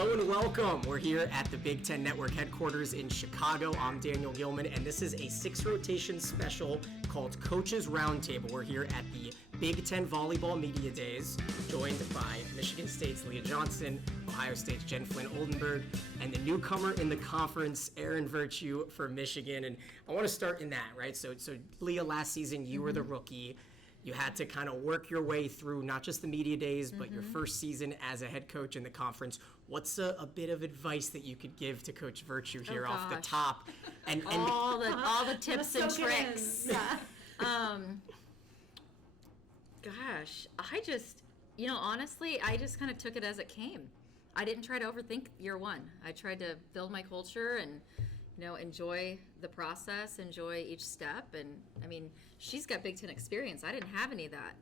Hello and welcome. We're here at the Big Ten Network headquarters in Chicago. I'm Daniel Gillman, and this is a 6-rotation special called Coaches Roundtable. We're here at the Big Ten Volleyball Media Days, joined by Michigan State's Leah Johnson, Ohio State's Jen Flynn Oldenberg, and the newcomer in the conference, Erin Virtue for Michigan. And I want to start in that, right? So Leah, last season you were the rookie. You had to kind of work your way through not just the media days, but your first season as a head coach in the conference. What's a bit of advice that you could give to Coach Virtue here off the top? And all the tips and tricks. Yeah. Gosh, honestly, I just kind of took it as it came. I didn't try to overthink year one. I tried to build my culture and enjoy the process, enjoy each step. And I mean, she's got Big Ten experience. I didn't have any of that.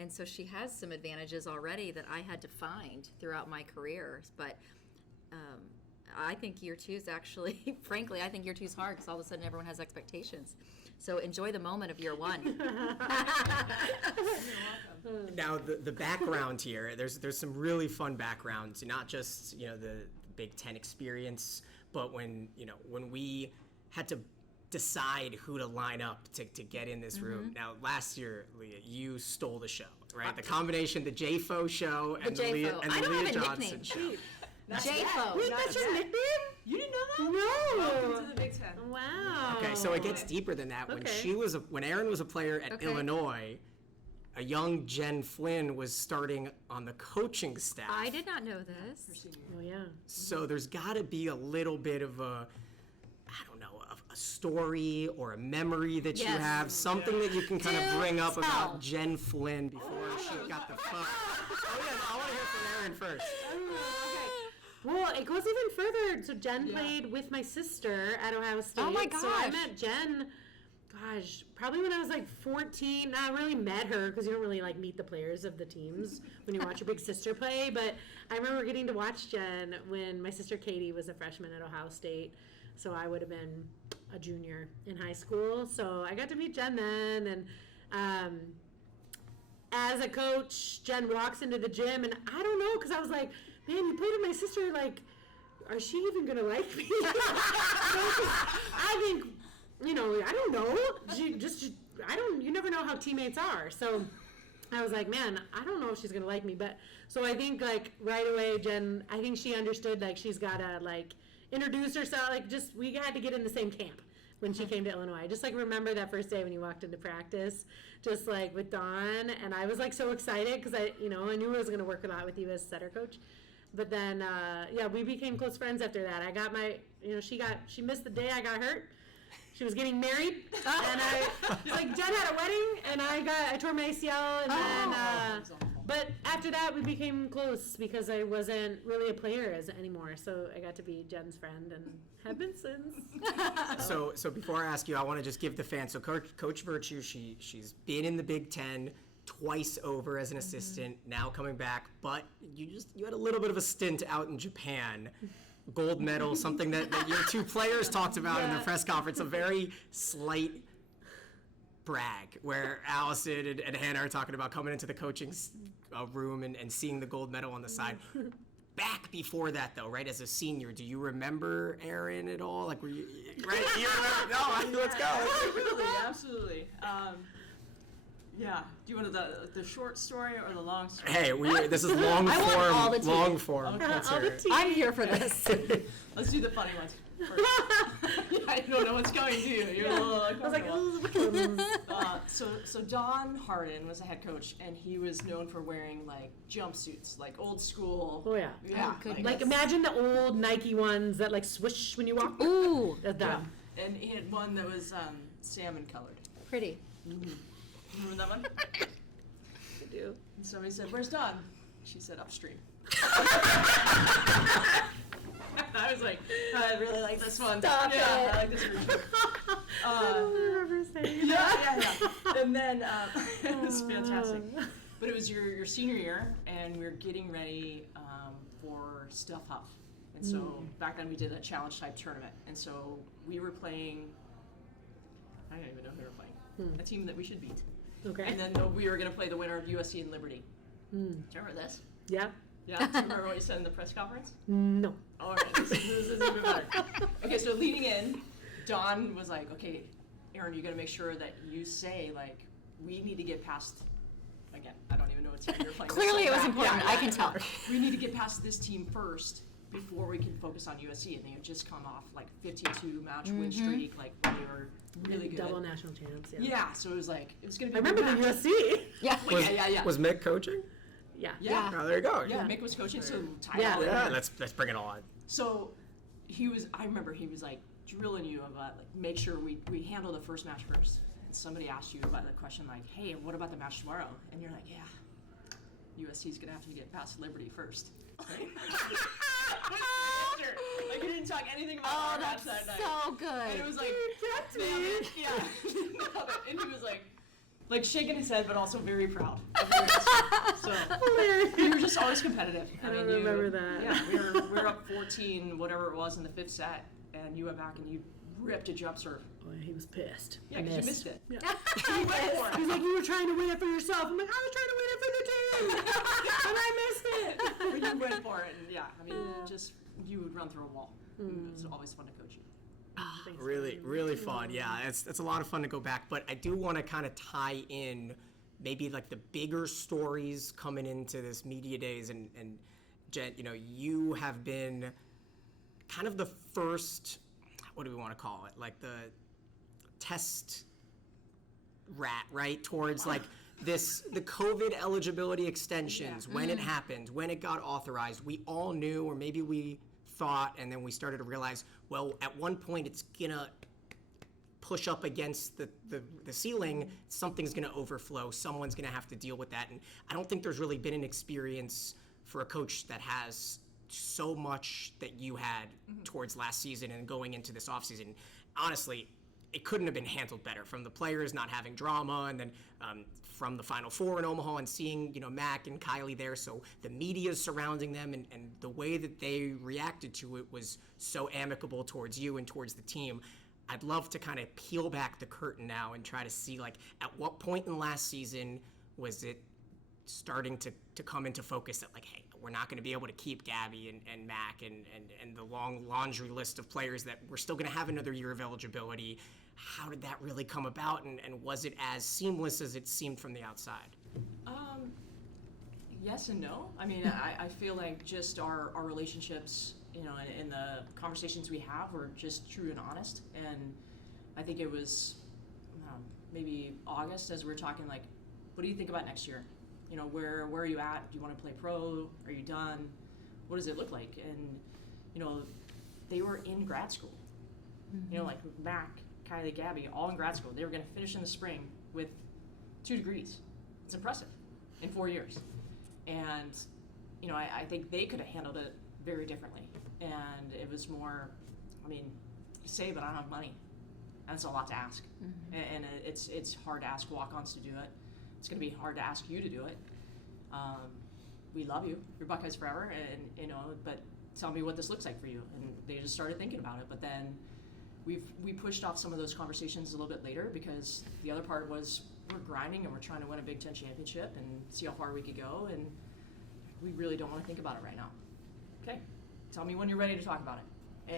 And so she has some advantages already that I had to find throughout my career. But I think year two is actually, frankly, I think year two is hard because all of a sudden everyone has expectations. So enjoy the moment of year one. Now, the background here, there's some really fun backgrounds, not just, the Big Ten experience, but when we had to decide who to line up to get in this room. Now, last year, Leah, you stole the show, right? The combination, the JFO show and the Leah Johnson show. JFO. Wait, that's your nickname? You didn't know that? No. Welcome to the Big Ten. Wow. Okay, so it gets deeper than that. When Erin was a player at Illinois, a young Jen Flynn was starting on the coaching staff. I did not know this. Oh, yeah. So there's got to be a little bit of a story or a memory that you have, something that you can kind of bring up about Jen Flynn before she got the phone. I want to hear from Erin first. Well, it goes even further. So Jen played with my sister at Ohio State. Oh my gosh. So I met Jen, probably when I was like 14. I really met her because you don't really meet the players of the teams when you watch your big sister play. But I remember getting to watch Jen when my sister Katie was a freshman at Ohio State. So I would have been a junior in high school. So I got to meet Jen then. And as a coach, Jen walks into the gym, and I don't know, because I was like, man, you played with my sister, are she even going to like me? I think, I don't know. You never know how teammates are. So I was like, man, I don't know if she's going to like me. But so I think, right away, Jen, I think she understood, she's got to, introduce herself. We had to get in the same camp when she came to Illinois. I just remember that first day when you walked into practice, just with Dawn, and I was so excited because I knew I was going to work a lot with you as setter coach. But then, we became close friends after that. I got my, she missed the day I got hurt. She was getting married, and Jen had a wedding, and I tore my ACL, and then, but after that we became close because I wasn't really a player anymore, so I got to be Jen's friend and have been since. So before I ask you, I want to just give the fans, so Coach Virtue, she's been in the Big Ten twice over as an assistant, now coming back, but you had a little bit of a stint out in Japan. Gold medal, something that your two players talked about in the press conference, a very slight brag, where Allison and Hannah are talking about coming into the coaching room and seeing the gold medal on the side. Back before that, though, right, as a senior, do you remember Erin at all? Were you, right? Do you remember? No, let's go. Absolutely. Yeah. Do you want the short story or the long story? Hey, this is long form. Long form. I'm here for this. Let's do the funny ones first. I don't know what's going to you. You're a little I was so Don Harden was a head coach, and he was known for wearing jumpsuits, old school. Oh yeah. Yeah. Imagine the old Nike ones that swish when you walk. Ooh. That's them. Yeah. And he had one that was salmon colored. Pretty. Mm-hmm. Remember that one? I do. And somebody said, "Where's Dawn?" She said, "Upstream." I was like, I really like this one. Stop it. I like this version. I don't remember saying that. Yeah. And then it was fantastic. But it was your senior year, and we were getting ready for Stuff Up. And so back then we did a challenge type tournament. And so we were playing, I don't even know who we were playing, a team that we should beat. Okay. And then we were going to play the winner of USC and Liberty. Do you remember this? Yeah. Yeah, do you remember what you said in the press conference? No. All right, this is even better. Okay, so leading in, Dawn was like, okay, Erin, you got to make sure that you say, like, we need to get past, again, I don't even know what team you're playing. Clearly it was important. I can tell. We need to get past this team first before we can focus on USC. And they had just come off, like, 52 match win streak, like, they were really good. Double national champs, yeah. Yeah, so it was like, it was going to I be a remember good the match. USC. Yeah. Yeah. Was Mick coaching? Yeah. Yeah. Oh, there you go. Yeah, Mick was coaching, so Ty Yeah. Allen- Yeah, let's bring it on. So I remember he was like drilling you about like make sure we handle the first match first. And somebody asked you about the question like, hey, what about the match tomorrow? And you're like, yeah, USC's gonna have to get past Liberty first. Right? Like you didn't talk anything about Oh, our match that's that night. so And it good. was like, nailed it. Yeah, nailed it. And he was like shaking his head, but also very proud. Of yours. So you were just always competitive. I don't remember that. Yeah, we were up 14, whatever it was, in the 5th set, and you went back and you ripped a jump serve. Oh, he was pissed. Yeah, because you missed it. Yeah. You went for He's it. like, you were trying to win it for yourself. I'm like, I was trying to win it for the team. And I missed it. But you went for it, and yeah, I mean, just you would run through a wall. It was always fun to coach you. Thanks, Really, Ryan. really fun. Yeah, it's a lot of fun to go back. But I do want to kind of tie in maybe like the bigger stories coming into this media days. And Jen, you have been kind of the first, what do we want to call it? Like the test rat, right? Towards like the COVID eligibility extensions, when it happened, when it got authorized. We all knew, or maybe we thought, and then we started to realize, well, at one point it's gonna push up against the ceiling, something's gonna overflow, someone's gonna have to deal with that. And I don't think there's really been an experience for a coach that has so much that you had towards last season and going into this offseason. Honestly, it couldn't have been handled better, from the players not having drama, and then from the Final Four in Omaha and seeing, Mac and Kylie there. So the media surrounding them and the way that they reacted to it was so amicable towards you and towards the team. I'd love to kind of peel back the curtain now and try to see, like, at what point in last season was it starting to come into focus that, like, hey, we're not going to be able to keep Gabby and Mac and the long laundry list of players that we're still going to have another year of eligibility. How did that really come about, and was it as seamless as it seemed from the outside? Yes and no. I mean, I feel like just our relationships, in the conversations we have were just true and honest. And I think it was maybe August as we were talking, like, what do you think about next year? Where are you at? Do you want to play pro? Are you done? What does it look like? And, they were in grad school. Like Mac, Kylie, Gabby, all in grad school. They were going to finish in the spring with 2 degrees. It's impressive in 4 years. And, I think they could have handled it very differently. And it was more, I mean, you say, but I don't have money. That's a lot to ask. And it's hard to ask walk-ons to do it. It's going to be hard to ask you to do it. We love you. You're Buckeyes forever. And, but tell me what this looks like for you. And they just started thinking about it. But then we pushed off some of those conversations a little bit later, because the other part was we're grinding and we're trying to win a Big Ten championship and see how far we could go, and we really don't want to think about it right now. Okay, tell me when you're ready to talk about it.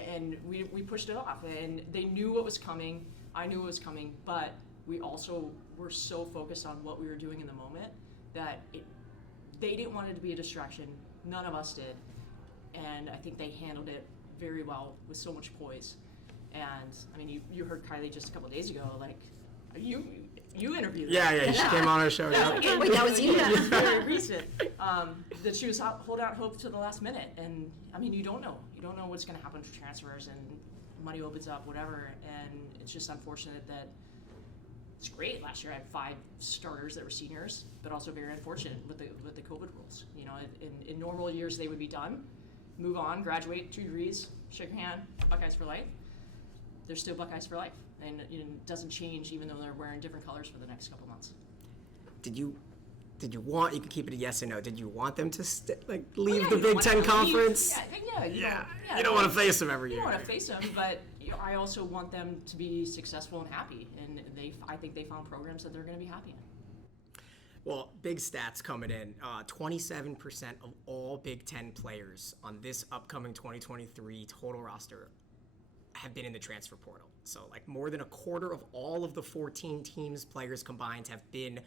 And we pushed it off, and they knew what was coming. I knew what was coming, but we also were so focused on what we were doing in the moment that they didn't want it to be a distraction. None of us did, and I think they handled it very well with so much poise. And I mean, you heard Kylie just a couple of days ago, like you interviewed her. Yeah, she came on our show. Yeah. Wait, that was you? Yeah, very recent. That she was holding out hope to the last minute, and I mean, you don't know what's going to happen for transfers, and money opens up, whatever, and it's just unfortunate that. It's great. Last year I had 5 starters that were seniors, but also very unfortunate with the COVID rules. In normal years they would be done, move on, graduate, 2 degrees, shake your hand, Buckeyes for life. They're still Buckeyes for life, and it doesn't change even though they're wearing different colors for the next couple months. Did you want, you can keep it a yes or no, did you want them to leave the Big Ten Conference? Yeah. You don't want to face them every You year. don't want to face them, but I also want them to be successful and happy, and I think they found programs that they're going to be happy in. Well, big stats coming in. 27% of all Big Ten players on this upcoming 2023 total roster have been in the transfer portal. So, like, more than a quarter of all of the 14 teams players combined have been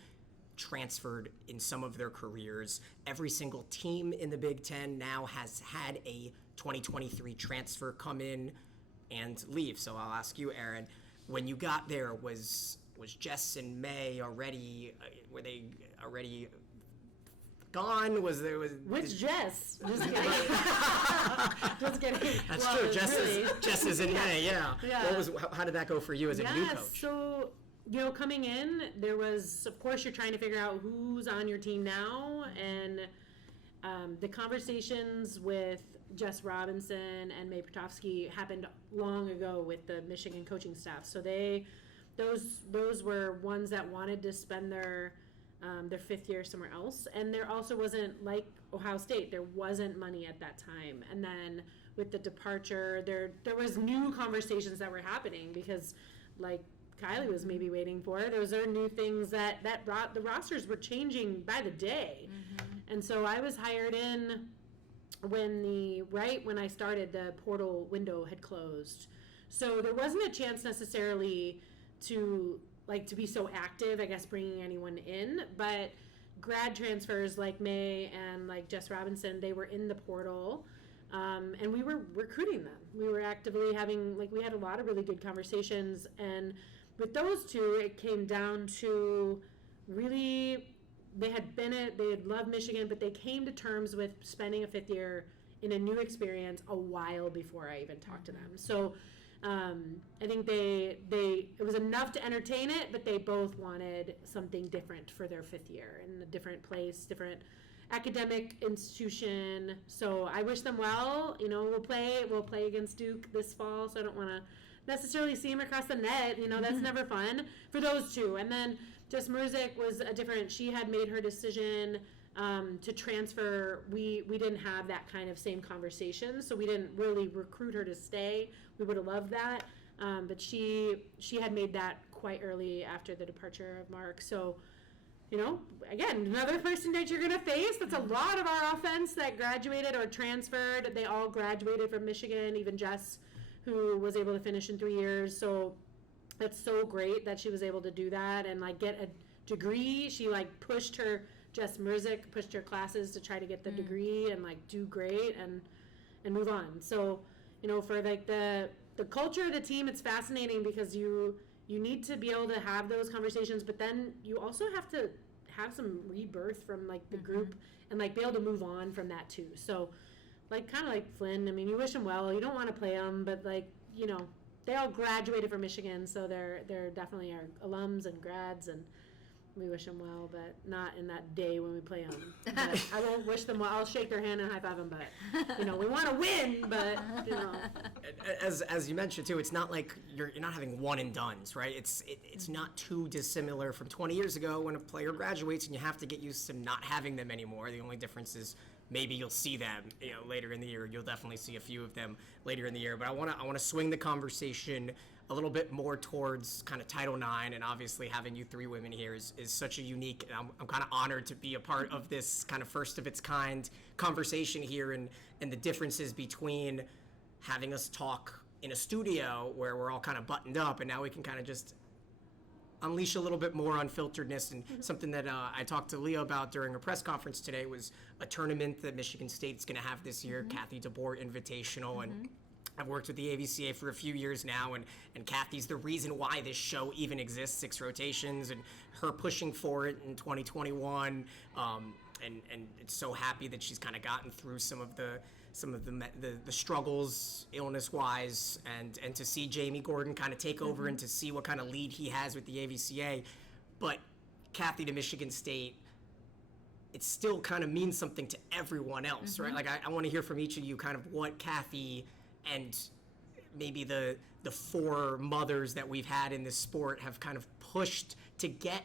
transferred in some of their careers. Every single team in the Big Ten now has had a 2023 transfer come in and leave. So I'll ask you, Erin, when you got there, was Jess and May already, were they already gone? Which Jess? Just kidding. Just kidding. That's Well, true. Jess is in May. Yeah. Yeah. How did that go for you as a new coach? So, coming in, there was, of course, you're trying to figure out who's on your team now, and the conversations with Jess Robinson and May Pertofsky happened long ago with the Michigan coaching staff. So those were ones that wanted to spend their fifth year somewhere else, and there also wasn't, like Ohio State, there wasn't money at that time. And then with the departure, there was new conversations that were happening because, like Kylie was maybe waiting for, those are new things that the rosters were changing by the day. Mm-hmm. And so I was hired in when I started, the portal window had closed. So there wasn't a chance necessarily to be so active, I guess, bringing anyone in, but grad transfers like May and like Jess Robinson, they were in the portal, and we were recruiting them. We were actively we had a lot of really good conversations, and with those two, it came down to really, they had loved Michigan, but they came to terms with spending a fifth year in a new experience a while before I even talked to them. So I think it was enough to entertain it, but they both wanted something different for their fifth year in a different place, different academic institution. So I wish them well. We'll play against Duke this fall, so I don't want to necessarily see him across the net. That's never fun for those two. And then Jess Mrzik was she had made her decision to transfer. We didn't have that kind of same conversation, so we didn't really recruit her to stay. We would have loved that, but she had made that quite early after the departure of Mark. So, again, another person that you're going to face. That's a lot of our offense that graduated or transferred. They all graduated from Michigan, even Jess, who was able to finish in 3 years. So that's so great that she was able to do that and get a degree. She pushed her classes to try to get the degree and do great and move on. So, for the culture of the team, it's fascinating because you need to be able to have those conversations, but then you also have to have some rebirth from the group and be able to move on from that too. So kind of like Flynn, you wish him well. You don't want to play him, but they all graduated from Michigan, so they're definitely our alums and grads, and we wish them well, but not in that day when we play them. But I won't wish them well. I'll shake their hand and high five them, but we want to win. But as you mentioned too, it's not like you're not having one and dones, right? It's not too dissimilar from 20 years ago when a player graduates and you have to get used to not having them anymore. The only difference is maybe you'll see them later in the year. You'll definitely see a few of them later in the year. But I want to swing the conversation a little bit more towards kind of Title IX, and obviously having you three women here is such a unique, and I'm kind of honored to be a part of this kind of first of its kind conversation here, and the differences between having us talk in a studio where we're all kind of buttoned up, and now we can kind of just unleash a little bit more unfilteredness. And something that I talked to Leah about during a press conference today was a tournament that Michigan State's going to have this year, Kathy DeBoer Invitational, and I've worked with the AVCA for a few years now, and Kathy's the reason why this show even exists, 6 rotations, and her pushing for it in 2021, and it's so happy that she's kind of gotten through some of the struggles illness-wise, and to see Jamie Gordon kind of take over and to see what kind of lead he has with the AVCA. But Kathy to Michigan State, it still kind of means something to everyone else, right? I want to hear from each of you kind of what Kathy and maybe the 4 mothers that we've had in this sport have kind of pushed to get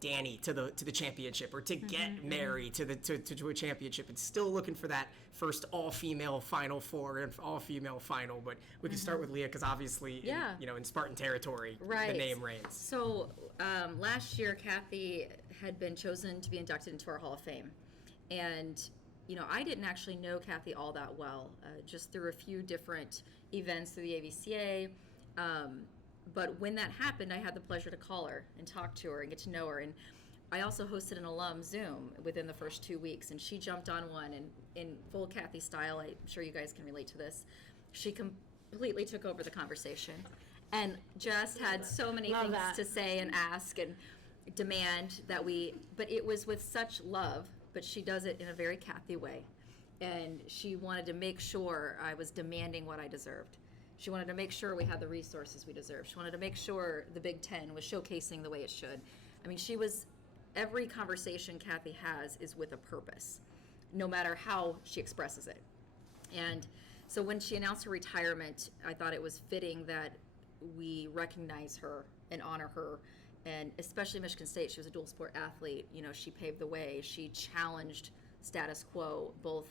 Danny to the championship, or to get Mary to a championship. It's still looking for that first all-female Final Four and all-female final. But we can start with Leah, because obviously, in Spartan territory, the name reigns. So last year, Kathy had been chosen to be inducted into our Hall of Fame, and I didn't actually know Kathy all that well, just through a few different events through the AVCA. But when that happened, I had the pleasure to call her and talk to her and get to know her. And I also hosted an alum Zoom within the first 2 weeks, and she jumped on one, and in full Kathy style, I'm sure you guys can relate to this, she completely took over the conversation and just had so many things to say and ask and demand but it was with such love, but she does it in a very Kathy way. And she wanted to make sure I was demanding what I deserved. She wanted to make sure we had the resources we deserved. She wanted to make sure the Big Ten was showcasing the way it should. I mean, every conversation Kathy has is with a purpose, no matter how she expresses it. And so when she announced her retirement, I thought it was fitting that we recognize her and honor her. And especially Michigan State, she was a dual sport athlete. She paved the way. She challenged status quo, both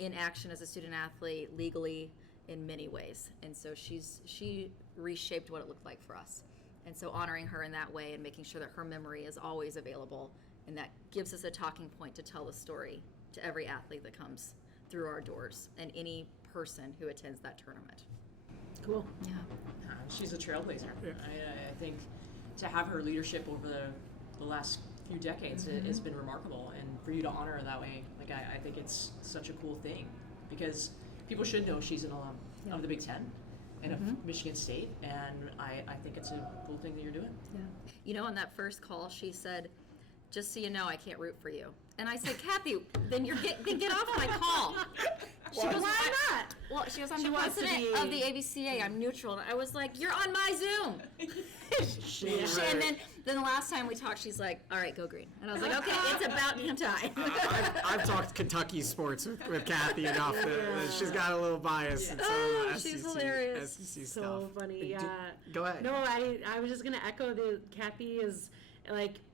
in action as a student athlete, legally, in many ways. And so she reshaped what it looked like for us. And so honoring her in that way and making sure that her memory is always available, and that gives us a talking point to tell the story to every athlete that comes through our doors and any person who attends that tournament. Cool. Yeah. She's a trailblazer. I think to have her leadership over the last few decades has been remarkable, and for you to honor her that way, I think it's such a cool thing, because people should know she's an alum of the Big Ten and of Michigan State, and I think it's a cool thing that you're doing. Yeah. On that first call, she said, "Just so you know, I can't root for you." And I said, "Kathy, then get off my call." She goes, "Why not?" Well, she goes, "I'm the president of the AVCA. I'm neutral." And I was like, "You're on my Zoom." And then the last time we talked, she's like, "All right, go green." And I was like, "Okay, it's about damn time." I've talked Kentucky sports with Kathy enough that she's got a little bias. Yeah. In some She's SEC, hilarious. SEC So stuff. funny, yeah. Go ahead. No, I was just gonna echo Kathy is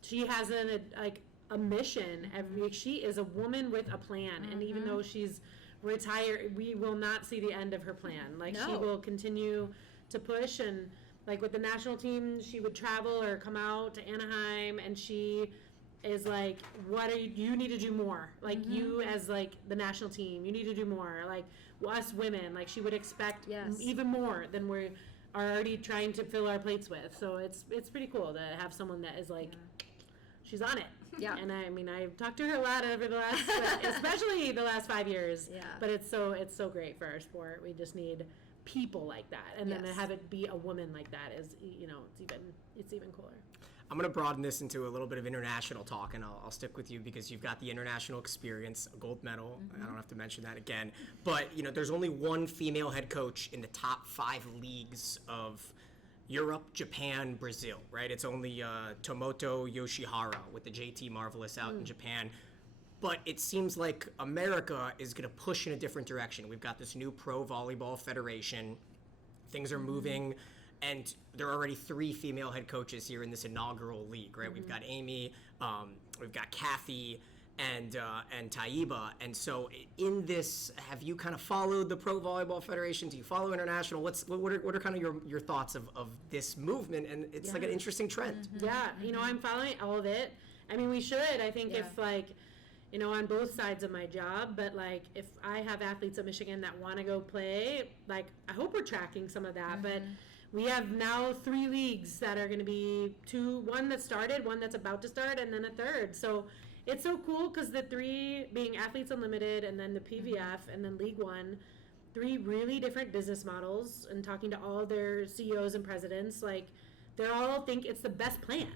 she has a mission every week. She is a woman with a plan, and even though she's retired, we will not see the end of her plan. She will continue to push, and with the national team, she would travel or come out to Anaheim, and she is what are you need to do more. You as the national team, you need to do more. Us women, she would expect even more than we are already trying to fill our plates with. So it's pretty cool to have someone that is she's on it. Yeah. And I've talked to her a lot over the last, especially the last 5 years. Yeah. But it's so great for our sport. We just need people like that, and then to have it be a woman like that is, it's even cooler. I'm going to broaden this into a little bit of international talk, and I'll stick with you because you've got the international experience, a gold medal. I don't have to mention that again. But, there's only one female head coach in the top 5 leagues of Europe, Japan, Brazil, right? It's only Tomoto Yoshihara with the JT Marvelous out in Japan. But it seems like America is going to push in a different direction. We've got this new Pro Volleyball Federation. Things are moving, and there are already 3 female head coaches here in this inaugural league, right? We've got Amy, we've got Kathy, and Taiba. And so in this, have you kind of followed the Pro Volleyball Federation? Do you follow international? What are kind of your thoughts of this movement? And it's an interesting trend. Yeah, I'm following all of it. We should. I think if on both sides of my job, but if I have athletes at Michigan that want to go play, I hope we're tracking some of that. But we have now 3 leagues that are going to be 2, one that started, one that's about to start, and then a third. So it's so cool because the 3 being Athletes Unlimited, and then the PVF, and then League One, 3 really different business models, and talking to all their CEOs and presidents, they all think it's the best plan.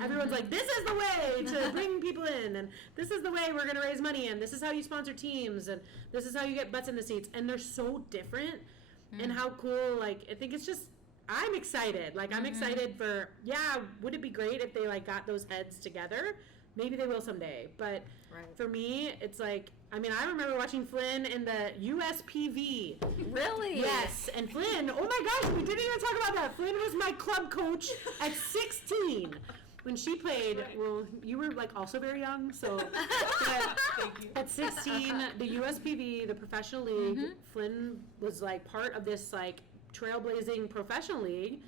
Everyone's this is the way to bring people in, and this is the way we're going to raise money, and this is how you sponsor teams, and this is how you get butts in the seats. And they're so different, and how cool, I think it's just, I'm excited. I'm excited for, would it be great if they, got those heads together? Maybe they will someday. But for me, it's I remember watching Flynn in the USPV. Really? Yes. And Flynn, oh my gosh, we didn't even talk about that. Flynn was my club coach at 16. when she played, well, you were like also very young, so Thank you. at 16, the USPV, the professional league, Flynn was like part of this like trailblazing professional league,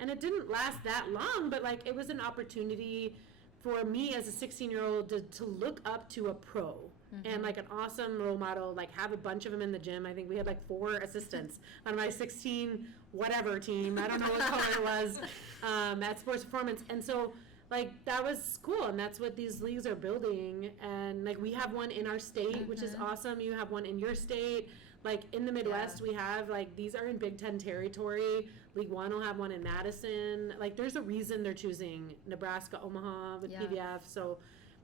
and it didn't last that long, but like it was an opportunity for me as a 16-year-old to look up to a pro. And like an awesome role model, like have a bunch of them in the gym. I think we had like 4 assistants on my 16 whatever team. I don't know what color it was at Sports Performance. And so like that was cool, and that's what these leagues are building. And like we have one in our state, which is awesome. You have one in your state. Like in the Midwest, we have like these are in Big Ten territory. League One will have one in Madison. Like there's a reason they're choosing Nebraska, Omaha with PVF. So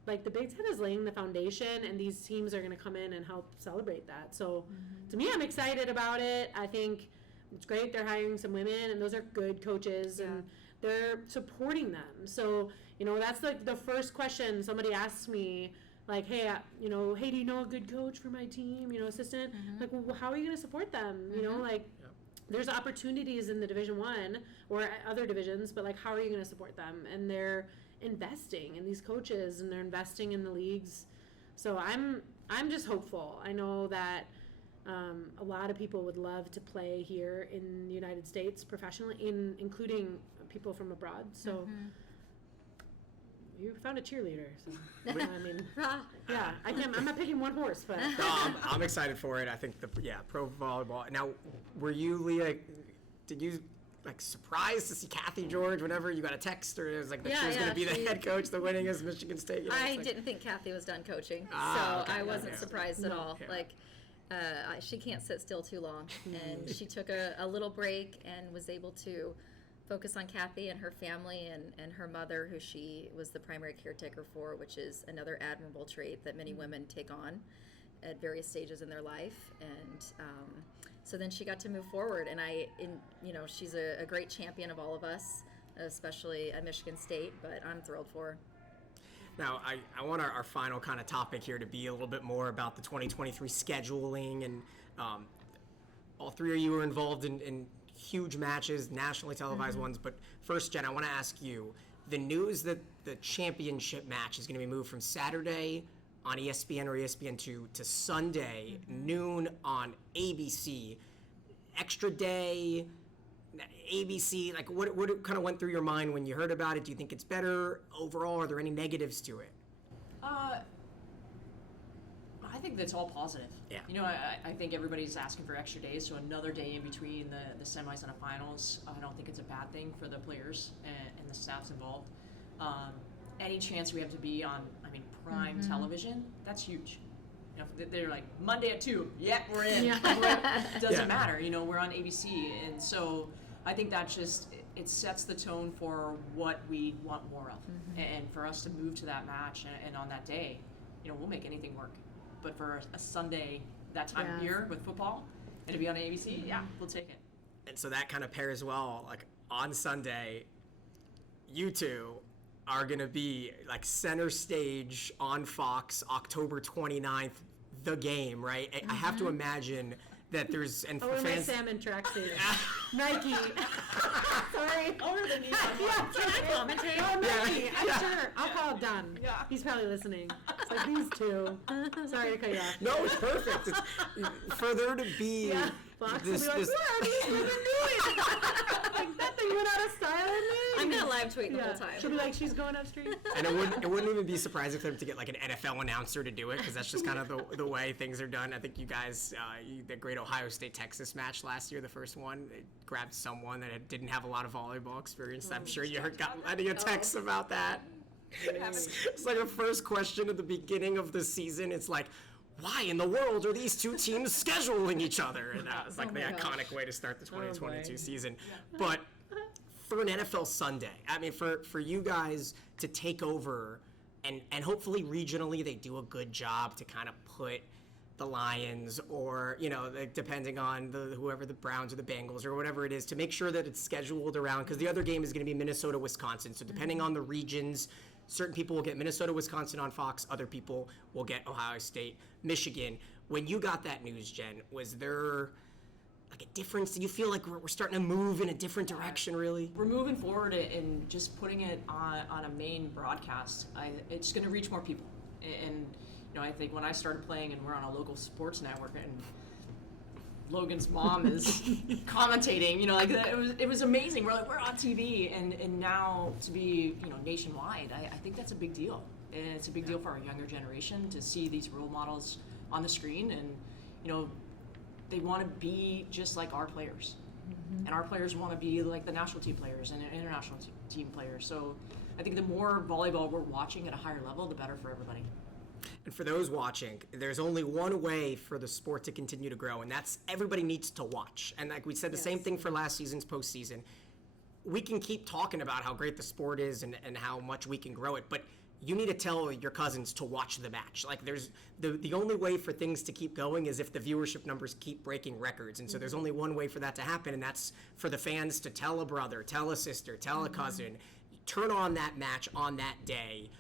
like the Big Ten is laying the foundation, and these teams are going to come in and help celebrate that. So to me, I'm excited about it. I think it's great they're hiring some women, and those are good coaches, and they're supporting them. So, you know, that's like the first question somebody asks me, like, hey, you know, hey, do you know a good coach for my team, you know, assistant? Like, well, how are you going to support them? You know, like, there's opportunities in the Division I or other divisions, but like, how are you going to support them? And they're investing in these coaches, and they're investing in the leagues. So I'm just hopeful. I know that a lot of people would love to play here in the United States professionally, including people from abroad. So you found a cheerleader. So I mean, yeah, I'm not picking one horse, but No, I'm excited for it. I think pro volleyball. Now, were you, Leah? Did you like surprised to see Kathy George whenever you got a text, or it was like that she was going to be the head coach, the winningest Michigan State? You know, I like, didn't think Kathy was done coaching, okay, I wasn't surprised at all. Yeah. Like, she can't sit still too long, and she took a little break and was able to focus on Kathy and her family and her mother, who she was the primary caretaker for, which is another admirable trait that many women take on at various stages in their life. And so then she got to move forward, and she's a great champion of all of us, especially at Michigan State, but I'm thrilled for her. Now, I want our final kind of topic here to be a little bit more about the 2023 scheduling, and all 3 of you were involved in huge matches, nationally televised ones. But first, Jen, I want to ask you, the news that the championship match is going to be moved from Saturday on ESPN or ESPN2 to Sunday, noon on ABC, extra day, ABC, like what kind of went through your mind when you heard about it? Do you think it's better overall? Are there any negatives to it? I think that's all positive. Yeah. You know, I think everybody's asking for extra days, so another day in between the semis and the finals. I don't think it's a bad thing for the players and the staffs involved. Any chance we have to be on, prime television, that's huge. You know, they're like, Monday at 2, we're in. Doesn't matter, you know, we're on ABC. And so I think that just, it sets the tone for what we want more of. And for us to move to that match and on that day, you know, we'll make anything work. But for a Sunday, that time of year with football, and to be on ABC, we'll take it. And so that kind of pairs well, like on Sunday, you two are going to be like center stage on Fox, October 29th, the game, right? I have to imagine that there's, and for my fans, salmon tracksuit. Nike. Sorry. Over the knee. Can I commentate? Oh, Nike. I'm sure. I'll call Dunn. Yeah. He's probably listening. It's like these two. Sorry to cut you off. no, it's perfect. It's, for there to be Fox this, will be like, what are these women doing? Like, that thing went out of style in me. I'm gonna live tweet the whole time. She'll be like, she's going upstream. and it wouldn't even be surprising for them to get like an NFL announcer to do it, because that's just kind of the way things are done. I think you guys, the great Ohio State-Texas match last year, the first one, it grabbed someone that didn't have a lot of volleyball experience. I'm sure you got plenty of texts about that. It's like the first question at the beginning of the season. It's like, why in the world are these two teams scheduling each other? And that was like the iconic way to start the 2022 season. But for an NFL Sunday, for you guys to take over, and hopefully regionally they do a good job to kind of put the Lions, or, you know, depending on whoever, the Browns or the Bengals or whatever it is, to make sure that it's scheduled around, because the other game is going to be Minnesota, Wisconsin. So depending on the regions, certain people will get Minnesota, Wisconsin on Fox, other people will get Ohio State, Michigan. When you got that news, Jen, was there like a difference? Do you feel like we're starting to move in a different direction, really? We're moving forward and just putting it on a main broadcast. It's going to reach more people. And I think when I started playing and we're on a local sports network and Logan's mom is commentating, like that, it was amazing. We're on TV, and now to be nationwide, I think that's a big deal. And it's a big deal for our younger generation to see these role models on the screen, and they want to be just like our players, and our players want to be like the national team players and international team players. So I think the more volleyball we're watching at a higher level, the better for everybody. And for those watching, there's only one way for the sport to continue to grow, and that's everybody needs to watch. And like we said, the same thing for last season's postseason. We can keep talking about how great the sport is and how much we can grow it, but you need to tell your cousins to watch the match. Like there's the only way for things to keep going is if the viewership numbers keep breaking records. And so there's only one way for that to happen, and that's for the fans to tell a brother, tell a sister, tell a cousin, turn on that match on that day.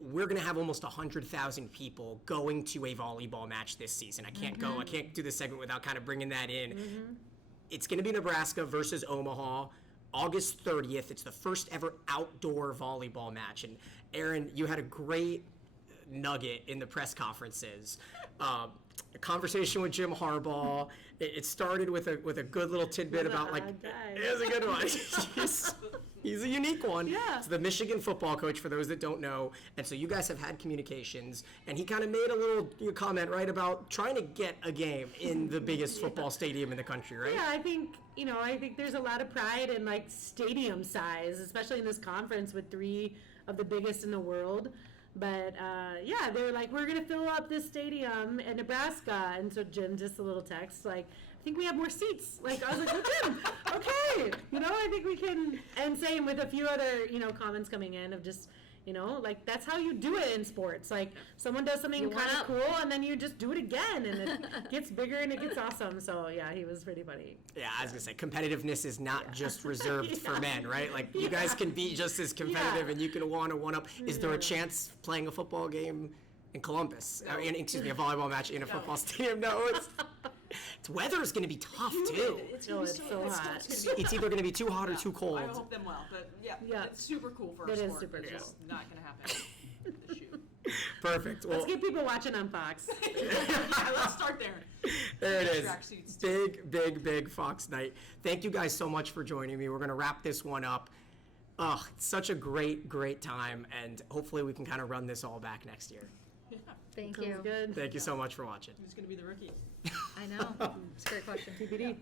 We're going to have almost 100,000 people going to a volleyball match this season. I can't do this segment without kind of bringing that in. It's going to be Nebraska versus Omaha, August 30th. It's the first ever outdoor volleyball match. And Erin, you had a great nugget in the press conferences. A conversation with Jim Harbaugh. It started with a good little tidbit about like, it was a good one. He's a unique one. Yeah. He's the Michigan football coach, for those that don't know. And so you guys have had communications, and he kind of made a little comment, right, about trying to get a game in the biggest football stadium in the country, right? Yeah, I think there's a lot of pride in like stadium size, especially in this conference with 3 of the biggest in the world. But yeah, they were like, we're going to fill up this stadium in Nebraska. And so Jim, just a little text, like, I think we have more seats. Like, I was like, well, Jim, okay. I think we can. And same with a few other, comments coming in of just, like, that's how you do it in sports. Like, someone does something kind of cool, and then you just do it again, and it gets bigger and it gets awesome. So, yeah, he was pretty funny. Yeah, I was going to say, competitiveness is not just reserved for men, right? Like, you guys can be just as competitive, and you can want to one-up. Is there a chance playing a football game in Columbus? No. A volleyball match in a football stadium? No, it's weather is going to be tough, too. It's so hot. It's either going to be too hot or too cold. I hope them well, but yeah, it's super cool for our It is sport. super It's cool. just not going to happen this shoot. Perfect. Well, Let's get people watching on Fox. Yeah, let's start there. there it is. Tracksuits. Big Fox night. Thank you guys so much for joining me. We're going to wrap this one up. Oh, it's such a great time, and hopefully we can kind of run this all back next year. Yeah. Thank Sounds you. good. Thank you so much for watching. Who's going to be the rookie? I know. It's a great question. TBD.